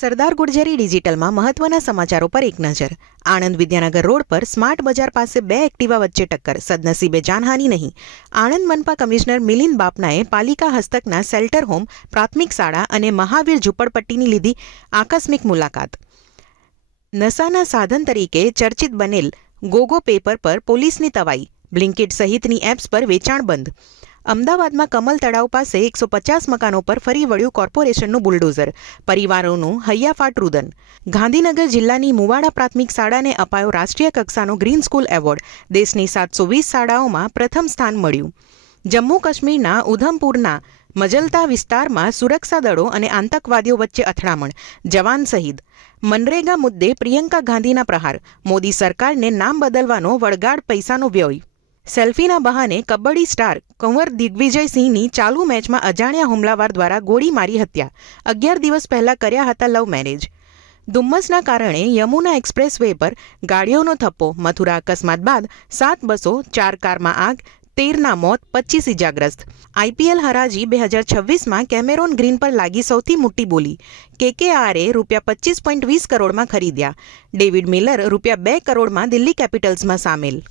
સરદાર ગુર્જરી ડિજિટલમાં મહત્વના સમાચારો પર એક નજર. આણંદ વિદ્યાનગર રોડ પર સ્માર્ટ બજાર પાસે બે એક્ટિવા વચ્ચે ટક્કર, સદનસીબે જાનહાનિ નહીં. આણંદ મનપા કમિશનર મિલિંદ બાપનાએ પાલિકા હસ્તકના શેલ્ટર હોમ, પ્રાથમિક શાળા અને મહાવીર ઝૂંપડપટ્ટીની લીધી આકસ્મિક મુલાકાત. નશાના સાધન તરીકે ચર્ચિત બનેલ ગોગો પેપર પર પોલીસની તવાઈ, બ્લિંકિટ સહિતની એપ્સ પર વેચાણ બંધ. અમદાવાદમાં કમલ તળાવ પાસે 150 મકાનો પર ફરી વળ્યું કોર્પોરેશનનું બુલડોઝર, પરિવારોનું હૈયાફાટ રુદન. ગાંધીનગર જિલ્લાની મુવાડા પ્રાથમિક શાળાને અપાયો રાષ્ટ્રીય કક્ષાનો ગ્રીન સ્કૂલ એવોર્ડ, દેશની 720 શાળાઓમાં પ્રથમ સ્થાન મળ્યું. જમ્મુ કાશ્મીરના ઉધમપુરના મજલતા વિસ્તારમાં સુરક્ષા દળો અને આતંકવાદીઓ વચ્ચે અથડામણ, જવાન શહીદ. મનરેગા મુદ્દે પ્રિયંકા ગાંધીના પ્રહાર, મોદી સરકારને નામ બદલવાનો વળગાડ પૈસાનો વ્યય. સેલ્ફીના બહાને કબડ્ડી સ્ટાર કુંવર દિગ્વિજયસિંહની ચાલુ મેચમાં અજાણ્યા હુમલાવાર દ્વારા ગોળી મારી હત્યા. 11 દિવસ પહેલા કર્યા હતા લવ મેરેજ. ધુમ્મસના કારણે યમુના એક્સપ્રેસ વે પર ગાડીઓનો થપ્પો, મથુરા અકસ્માત બાદ 7 બસો, 4 કારમાં આગ, 13ના મોત, 25 ઇજાગ્રસ્ત. આઈપીએલ હરાજી 2026માં કેમેરોન ગ્રીન પર લાગી સૌથી મોટી બોલી. કેકેઆરે ₹25.20 કરોડમાં ખરીદ્યા. ડેવિડ મિલર ₹2 કરોડમાં દિલ્હી કેપિટલ્સમાં સામેલ.